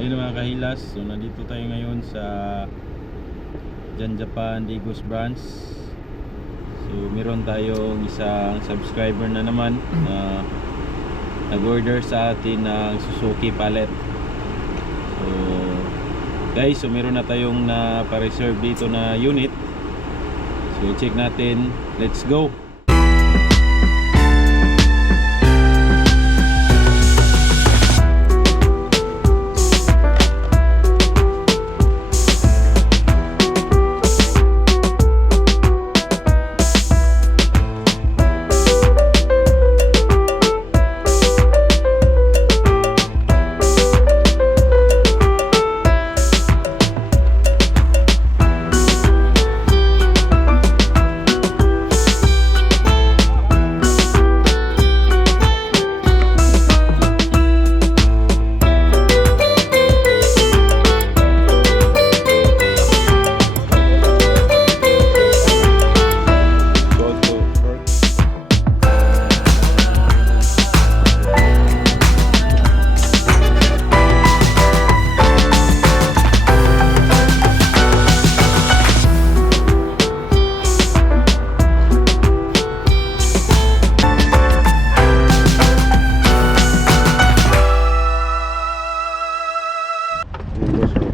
Ayun mga kahilas, so nandito tayo ngayon sa Jan Japan Digos branch. So meron tayong isang subscriber na naman na nag-order sa atin ng Suzuki pallet. So guys, so meron na tayong pa-reserve dito na unit. So check natin, let's go.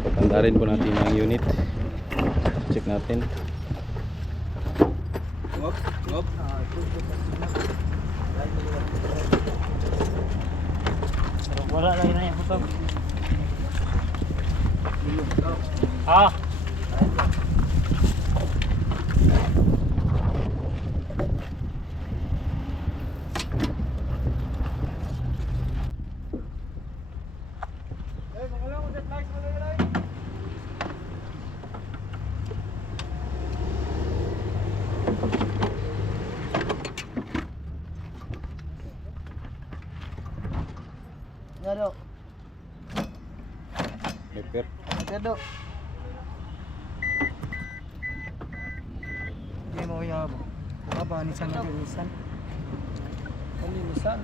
Patandarin po natin ang unit. Check natin. Wala lang na yung putog. Ah! Dok. Paper. Dok. Hindi mo kaya ba? Baka nisan na nisan. Nisan.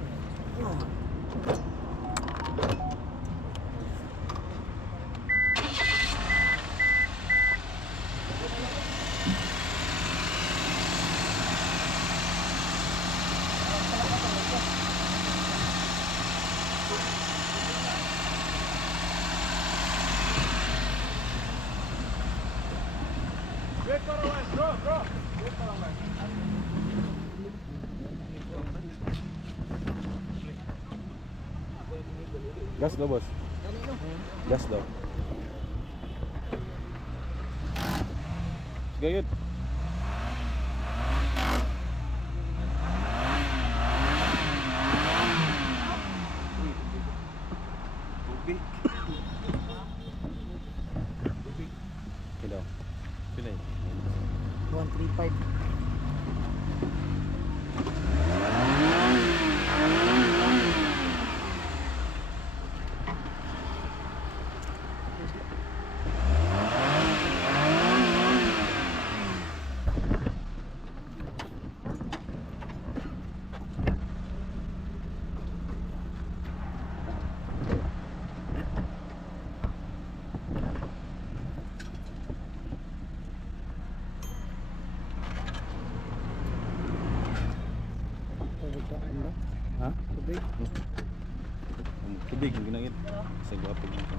Gas daw, boss. Gas daw. Sige yun. Hello. Pilay. 135. Ha? Tubig? Tubig, ang ginagit. Sa guwapig nito.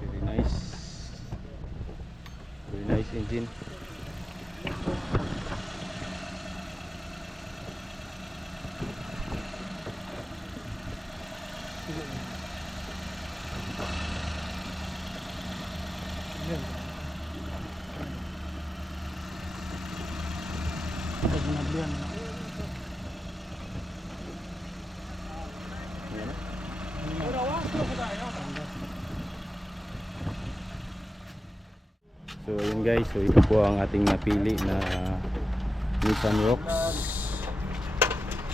Very nice. Very nice engine. So yun guys, so ito po ang ating napili na Nissan Rocks.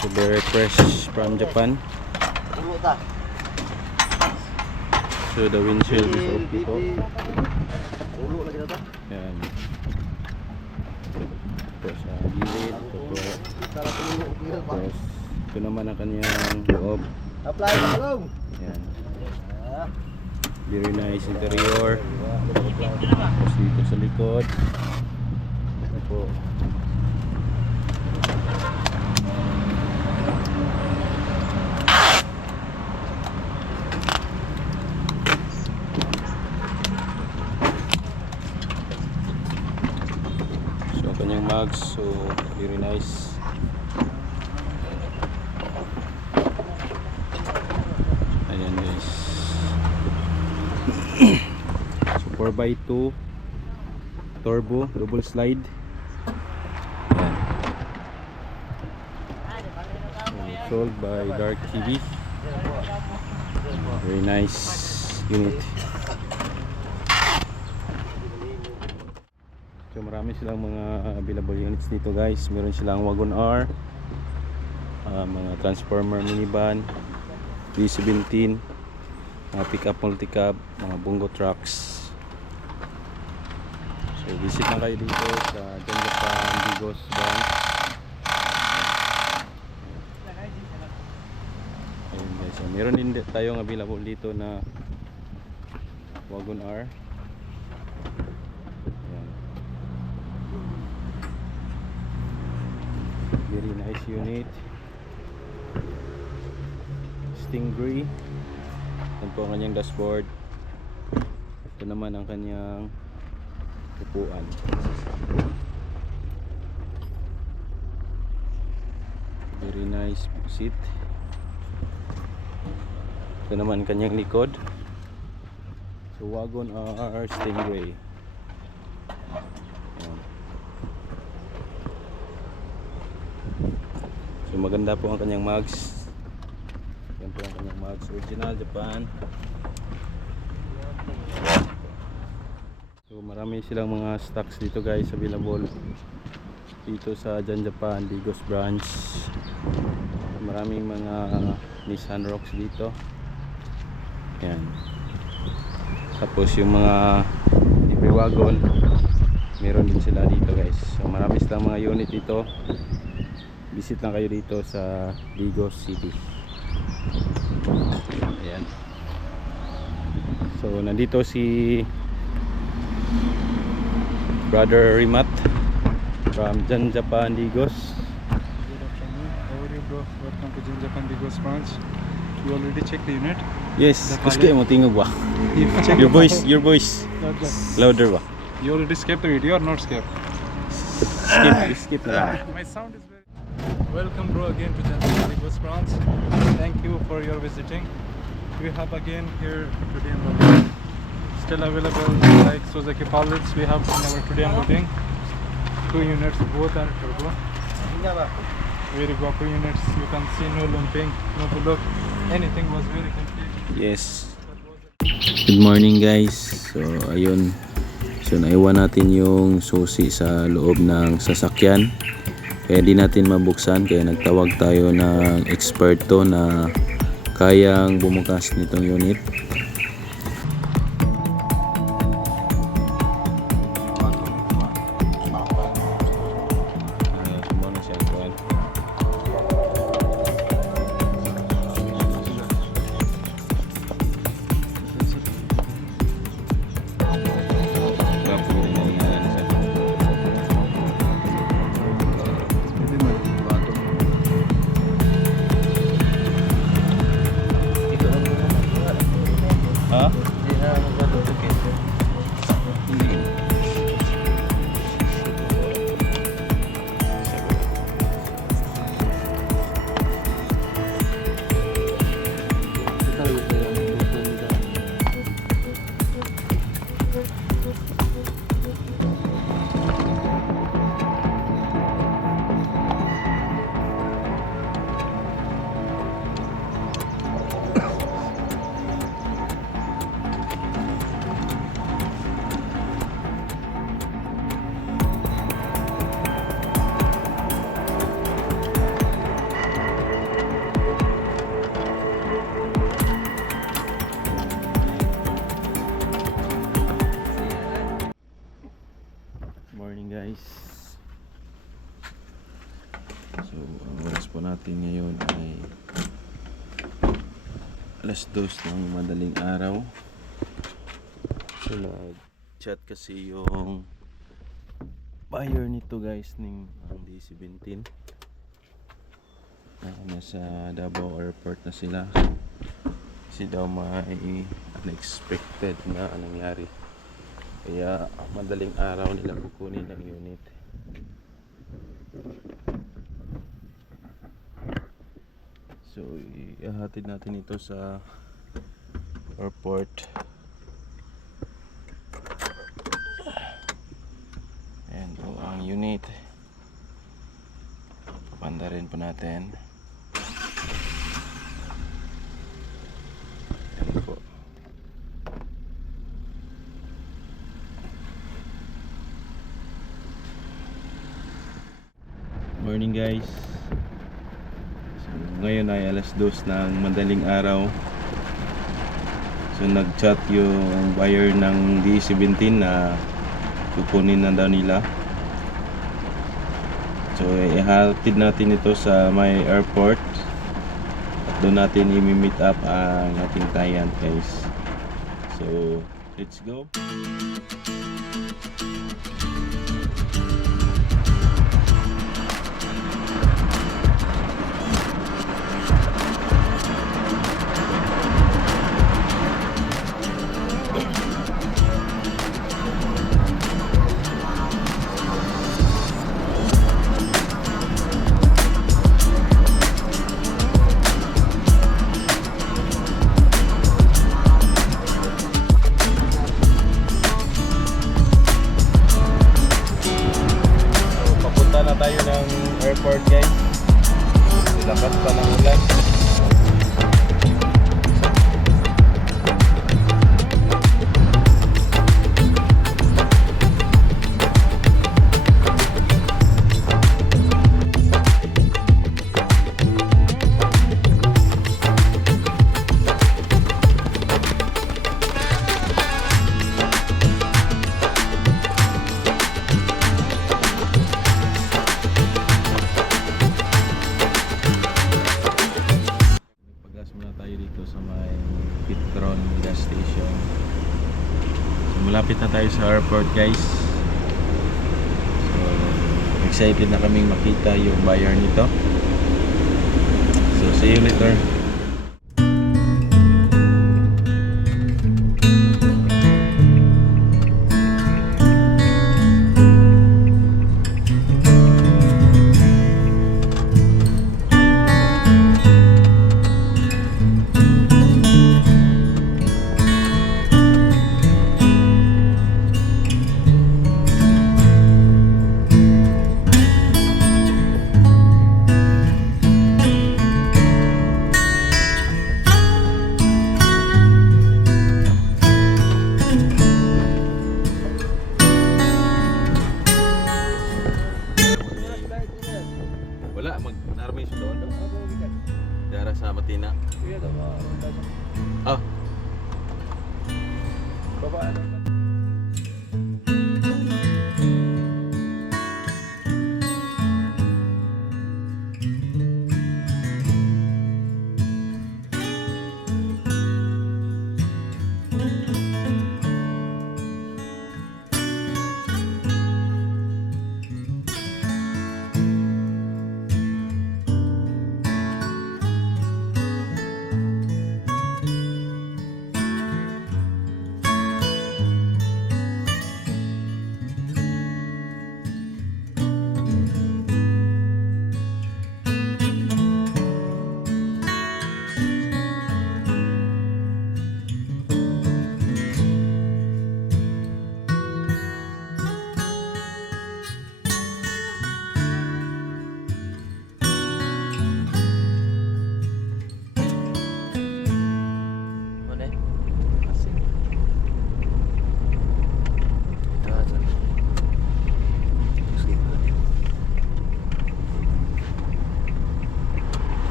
So very fresh from Japan. So the windshield is okay po. Yan. Ito sa gilid. Ito Tapos, ito naman ang kanyang loob. Apply na lang. Yan. Very nice interior. Tapos dito sa likod. Ito po. So ang kanyang mugs, so very nice. Ayan guys. So 4x2 turbo double slide. Ayan. Sold by Dark TV. Very nice unit. So marami silang mga available units dito guys. Meron silang Wagon R, mga transformer minivan, D17, mga pick-up multi-cab, mga bungo trucks. So visit lang kayo dito sa Janjapan Digos branch. Ayun guys, so meron din tayong available dito na Wagon R. Ayan. Very nice unit. Stingray. Yan po ang kanyang dashboard. Ito naman ang kanyang upuan. Very nice seat. Ito naman ang kanyang likod. So Wagon R Stingray. Yan. So maganda po ang kanyang mugs. Yan po ang kanyang mugs, original Japan. So marami silang mga stocks dito guys available dito sa Janjapan Digos branch. Maraming mga Nissan Rocks dito. Yan. Tapos yung mga libre wagon meron din sila dito guys. So marami silang mga unit dito. Visit lang kayo dito sa Digos City. Ayan. So nandito si Brother Rimat from Janjapan Digos. Good afternoon. How are you, bro? Welcome to Janjapan Digos branch. You already checked the unit? Yes, gusto mo tingog ba? You checked Your voice the louder ba? You already skipped the video or not skipped? Skip na lang. My sound is very... Welcome, bro, again to Janjapan Digos branch. Thank you for your visiting. We have again here today unloading. Still available like Suzuki Pallets. We have in our today unloading. 2 units, both are turbo. Very guapo units. You can see no lumping, no bullock. Anything was very complete. Yes. Good morning guys. So ayun. So naiwan natin yung susi sa loob ng sasakyan. Kaya di natin mabuksan. Kaya nagtawag tayo ng eksperto na kayang bumukas nitong unit. po natin ngayon ay alas 2 ng madaling araw. So nag-chat kasi yung buyer nito guys ng D17. Nasa Davao Airport na sila. Kasi daw may unexpected na nangyari. Kaya madaling araw nila kukunin ang unit. So ihahatid natin ito sa airport. Ayan po ang unit. Papanda rin po natin. Ayan po. Morning guys. Ngayon ay alas 2 ng madaling araw. So nag-chat yung buyer ng D17 na kukunin na daw nila. So ihatid natin ito sa may airport. At doon natin i-meet up ang ating client guys. So let's go. Tayo ng airport guys. Lakas pa ng ulan. Petron gas station. So malapit na tayo sa airport guys. So excited na kaming makita yung buyer nito. So see you later. Wala, mag-narmay siya doon. Dara sa Matina. Ah. Baba.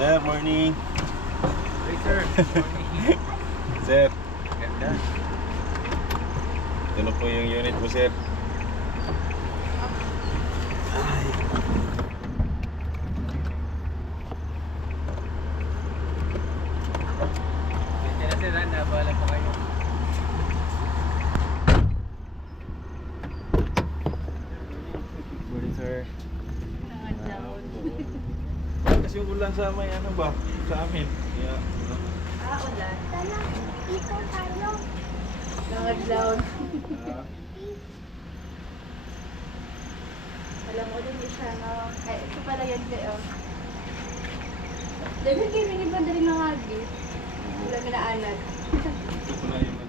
Sir, morning. Hey sir. Sir. Ganda. Ito na po yung unit mo, sir. Kaya sir, nabala pa kayo. Morning, sir. Kasi yung ulan sa may ano ba? Sa amin. Kaya, ano? Ulan. Ikaw tayo. Nangaglaw. Alam mo din siya na, ay, ito pala yan kayo. Dahil kayo rin iba din ng agi. Wala ginaanan. Ito pala yung ano.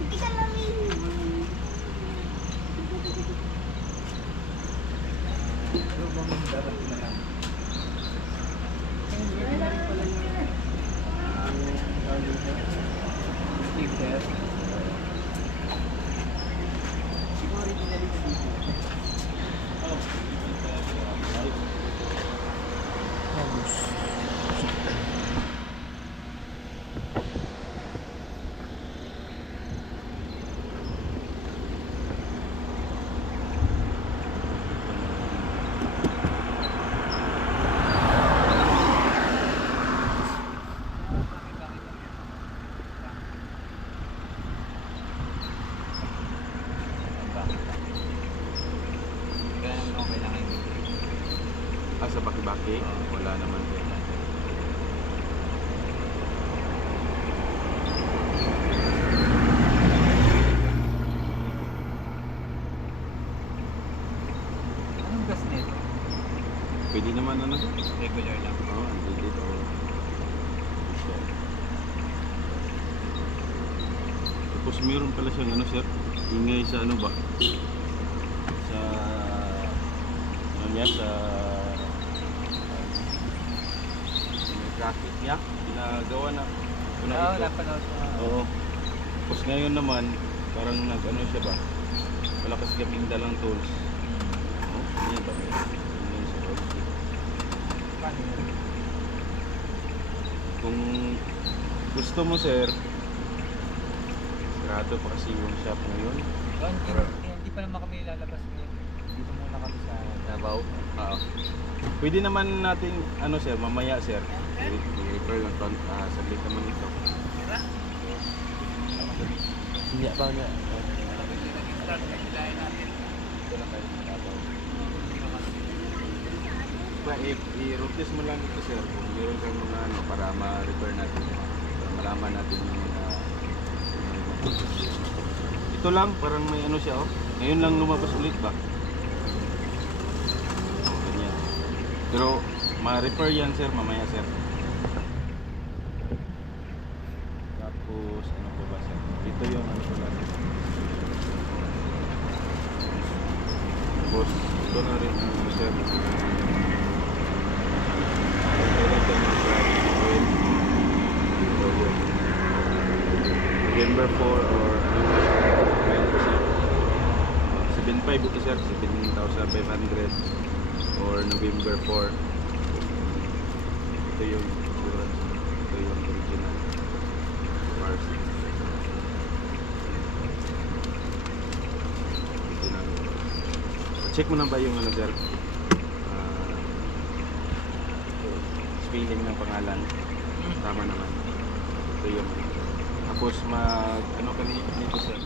Hindi ka lang Sa baki-baki? Wala naman. Anong gas nito? Pwede naman ano? Regular lang. Oo, dito. Tapos meron pala siyang ano, sir? Ingay sa ano ba? Sa... Ano niya? Sa traffic niya. Ginagawa na. Una Oo, ito. napanood ko. Oo. Tapos ngayon naman, parang nag-ano siya ba? Wala kasi kaming dalang tools. Oh, hindi ba? Yun sa policy. Paano yun? Kung gusto mo, sir, sarado pa kasi yung shop ngayon. Hindi pa naman kami lalabas ngayon. Dito muna kami sa Davao. Oo. Pwede naman natin, ano sir, mamaya sir, i-refer lang to, saglit naman ito. Hindi ba niya? I-routes mo lang ito sir, kung meron kang mga ano, para ma-refer natin, para malaman natin yung mga... Ito lang, parang may ano siya oh. Ngayon lang lumabas ulit ba? Oh, ganyan. Pero ma-refer yan sir, mamaya sir. Tapos ano po ba sir? Ito yung ano po lang. Tapos ito na rin ano sir. Ito lang tayo ng Friday. November 4 or 7.5 ito sir, 17,500 or November 4. Ito yung original Mars. Check mo na ba yung ano sir? Spelling ng pangalan. Tama naman. Ito yung tapos mag ano kanina dito sir?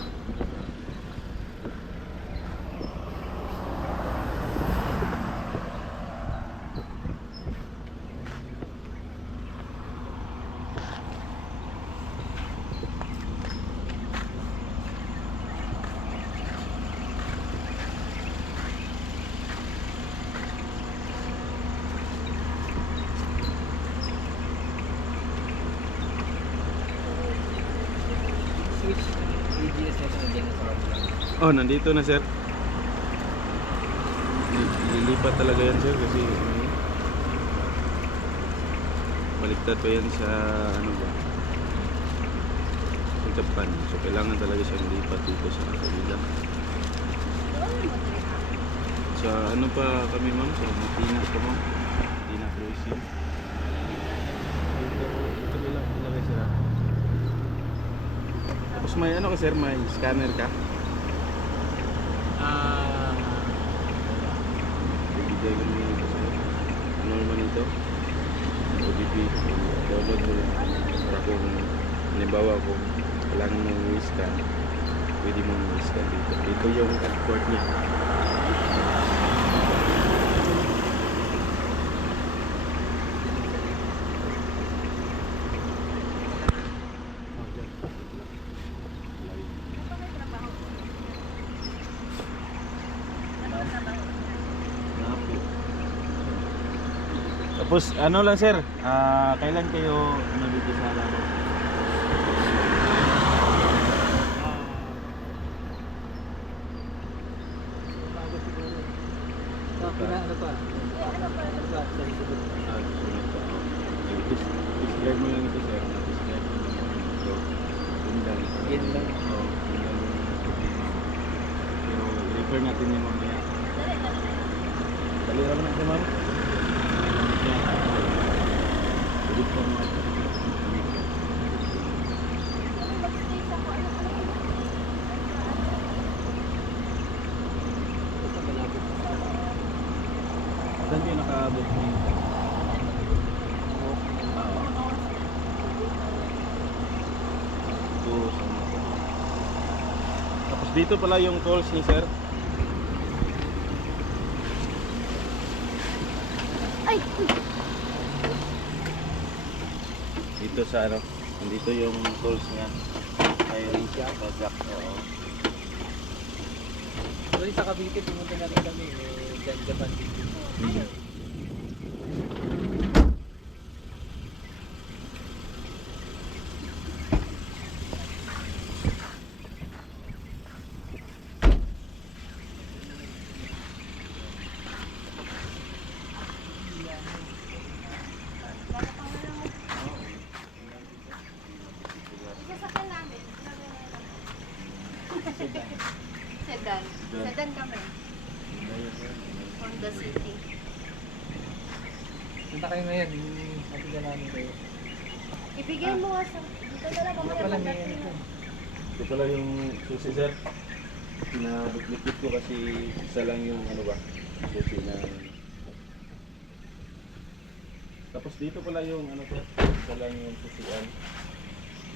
Switch AGS na nandiyan sa Rotterdam. Oh, nandito na sir. Lilipat talaga yan sir kasi baliktad pa yan sa ano ba? Sa Japan. So kailangan talaga siyang lipat dito sa kabila. Sa ano pa kami ma'am? Sa Matina pa ma'am. Matina Cruising. Ito lang ilagay sila. Tapos may ano ka sir? May scanner ka? Bibigay ko nyo ito sir. Ano naman ito? OBP. Download mo lang. Para kung halimbawa kung kailangan mong i-scan, pwede mong i-scan dito. Ito yung import niya. Tapos ano lang sir, kailan kayo nandito sa Lalo? Ano pa? Susunod pa. Describe mo lang ito sir. Describe mo lang ito. Yun lang. Yan lang. Oo, yun lang yung problema. Pero refer natin yung mamaya. Dali lang natin ma'am. Ulit pa mga saan kayo nakaabot mo yun? Tapos dito pala yung tolls ni sir. Ay! Dito sa ano, nandito yung tolls niya. Ay, sa jack. Oo. Doon sa Cavite, pumunta na rin kami. Dyan Japan dito. Sasakyan namin. Sedan. Sedan kami. Honda City. Punta kayo ngayon, hatigan namin kayo. Ibigay mo nga sa... Dito na lang Ano mamaya pala may pagdating ano na. Ito pala yung susi sir. Pinaduplicate ko kasi isa lang yung ano ba, susi na. Tapos dito pala yung ano sir, isa lang yung susian.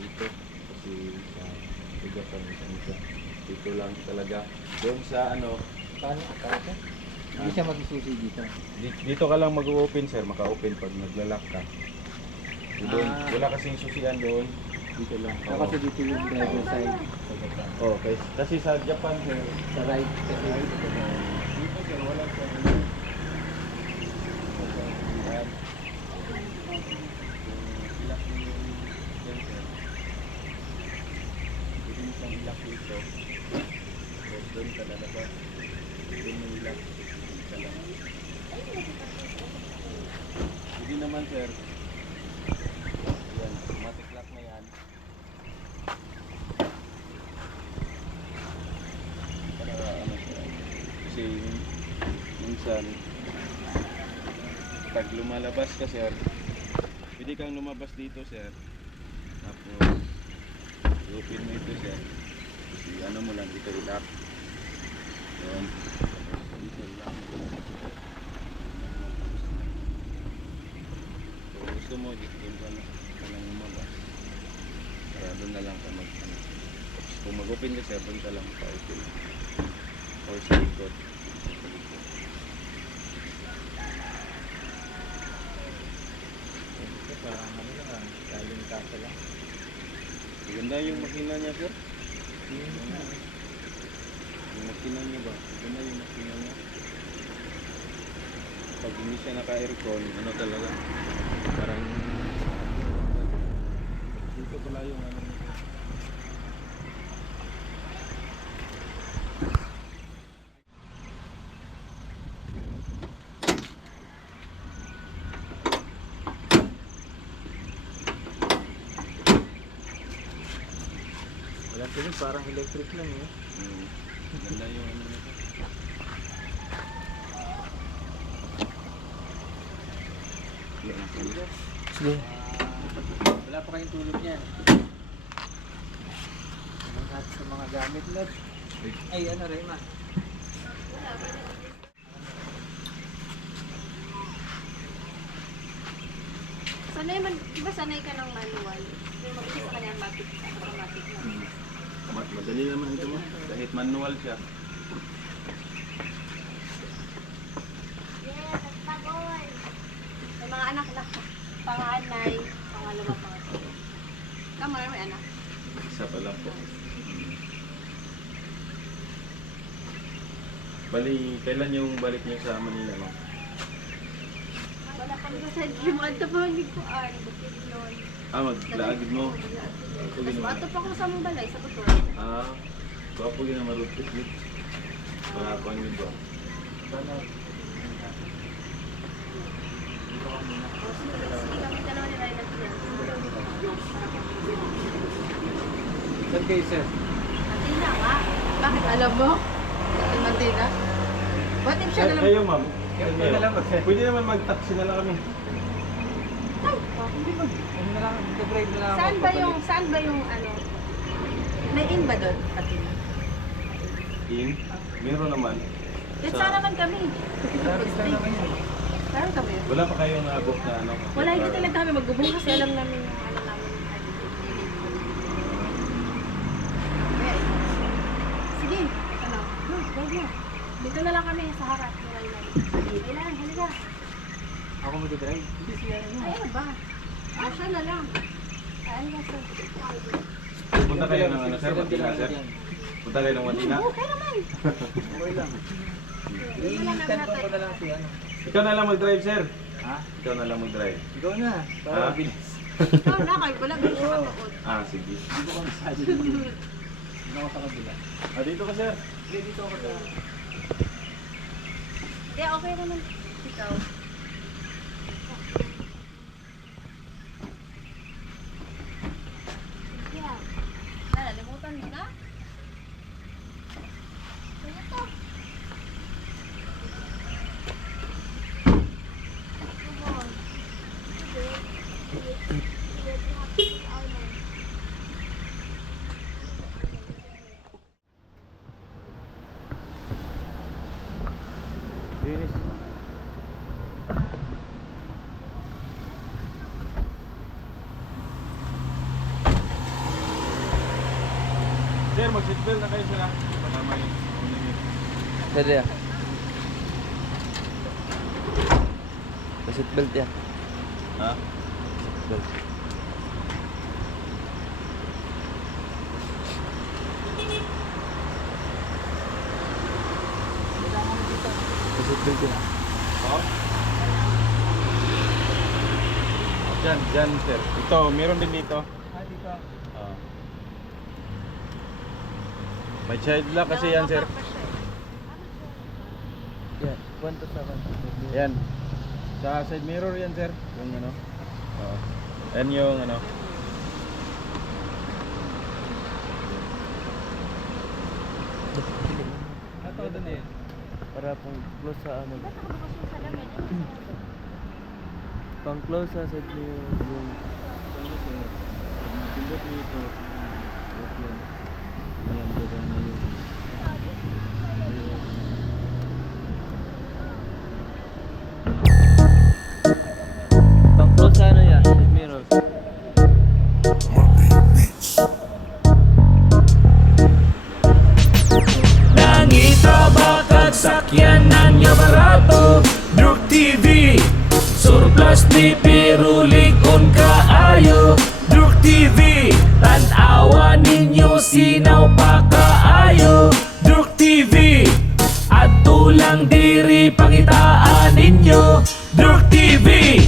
Dito kasi sa tigapan isa. Dito lang talaga. Doon sa ano, Paano? Paano? Hindi siya magsususi dito. dito ka lang mag-open sir, maka-open pag naglalak ka. Doon, wala kasing susian doon. Dito lang. Ah, kasi dito yung driver side. Oh, okay. Kasi sa Japan sir, Sa right kasi. dito sir, wala sa Ayan. Ilak mo yung sensor. Pwede mo siyang ilak dito. Tapos doon ka lalabas. Doon mo ilak. Dito lang. Pwede naman sir. Yan, automatic lock na yan. Para ano sir. Kasi minsan pag lumalabas ka sir, pwede kang lumabas dito sir. Tapos i-open mo ito sir. Kasi ano mo lang dito i-lock. Yun. Tapos dito i-lock mo. Kung gusto mo, doon ka lang lumabas. Para doon na lang ka mag ano. Tapos kung mag-open ka sir, doon ka lang pa-open. Or sa likod. Sa likod. Ito parang ano lang, galing kasa lang. Maganda yung makina niya sir. Yung makina niya ba? Maganda yung makina niya. Pag hindi siya naka-aircon, ano talaga? Parang dito pala yung ano nito. Wala tingin, parang electric lang eh. Maganda yung ano nito. Sige. Wala pa kayong tulog niyan. Ano natin sa mga gamit, Lord? Ay, ano, Rema? Sanay man, di ba sanay ka ng manual? Yung mabilis sa kanya automatic na. Madali naman ito mo. Kahit manual siya. Yes, at tagoy. May mga anak na panganay, pangalawang mga to. Tama na may anak. Isa pa lang po. Bali, kailan yung balik niyo sa Manila, ma'am? Wala kami sa limuan to pa hindi ko bakit yun. Maglaagid mo. Mas bato pa ko sa mong balay, sa butol. Baka po yun ang marupit yun. Pangakuan yun ba? Sige kami dalawa ni Ryan at yan. Saan kayo, sir? Matina nga. Bakit alam mo? Matina? Ba't hindi siya nalang... Kayo, ma'am. Kayo na lang ba? Pwede naman mag-taxi na lang kami. Hindi ba? Ano na lang, drive na lang. Saan ba yung ano? May in ba doon? Patina? In? Meron naman. Yes, saan naman kami? Traffic lang naman yun. Saan kami? Wala pa kayong naabot na ano? Wala, hindi talaga kami magbubong kasi alam namin yung ano namin. Okay. Sige, ano? Drive na. Dito na lang kami sa harap. Kailangan, halika. Ako mag-drive? Hindi siya, ano. Ay, ano ba? Siya na lang. Ay, ano ba? Punta kayo ng ano, sir? Matina, sir? Punta kayo ng Matina? Okay naman. Okay lang. I-tanong ko na lang siya, ano. Ikaw na lang mag-drive, sir. Ha? Ikaw na lang mag-drive. Ikaw na. Para Ha? mabilis. Ikaw na, kayo pala. Hindi siya matuod. Sige. Hindi ko kami sa dito. Hindi ako sa kabila. Dito ka, sir. Hindi, dito ako sa... Yeah, okay naman. Ikaw. Yeah. Nalimutan mo na? Ano to? Come on. Linis. Sir, mag-seatbelt na kayo sila. Patama yun. Dali ah. Seatbelt yan. Ha? Seatbelt. Seatbelt yan. Oh? Dyan, sir. Ito, meron din dito. dito. May child lock kasi yan, sir. Yan. 1 to 7. Yan. Sa side mirror yan, sir. Yung ano. Yan yung ano. Ito doon eh. Para pang close sa ano. Ba't nakabukas yung salamin? Pang close sa side niyo yung... Pindot dito. Yan, diba na yun. Pang close sa ano yan? Side mirror. Nangita bakag sakyanan niya barato Druk TV Surplus ni pero likon kaayo Druk TV Tanawa ninyo sinaw pa kaayo Druk TV At tulang diri pangitaan ninyo Druk TV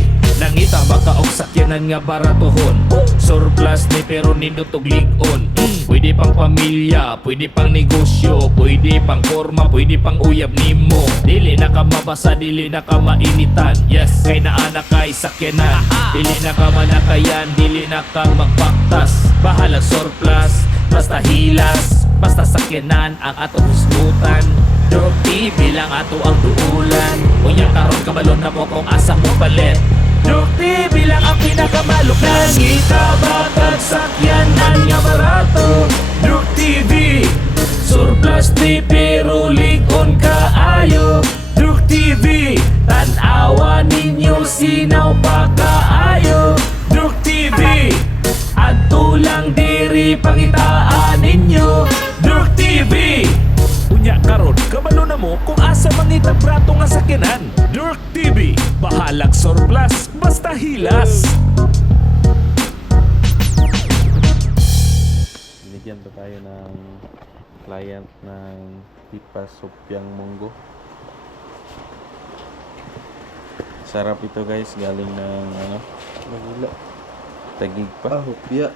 Nangita baka og sakyanan nga baratohon Surplus ni pero nindot og lig-on Pwede pang pamilya, pwede pang negosyo Pwede pang forma, pwede pang uyab nimo Dili na ka mabasa, dili na ka mainitan Yes, kay naana kay sakyanan Dili na ka manakayan, dili na ka magpaktas Bahalang surplus, basta hilas Basta sakyanan ang atong husgutan Drop TV lang ato ang duulan Unya karon kabalon na mo kung asa mo palit Druk TV lang ang pinakamalok. Nangitabatag sakyanan nga barato. Druk TV, surplus ni pero ligon kaayo. Druk TV, tanawa ninyo sinaw pa kaayo. Druk TV, adto lang diri pangitaan ninyo. Druk TV, unya karon kabalo na mo kung asa mangita prato nga sakyanan. Druk TV, bahalag surplus basta hilas. Binigyan pa tayo ng client ng Tipa Sopyang Munggo. Sarap ito guys, galing ng Manila. Tagig pa. Hopya.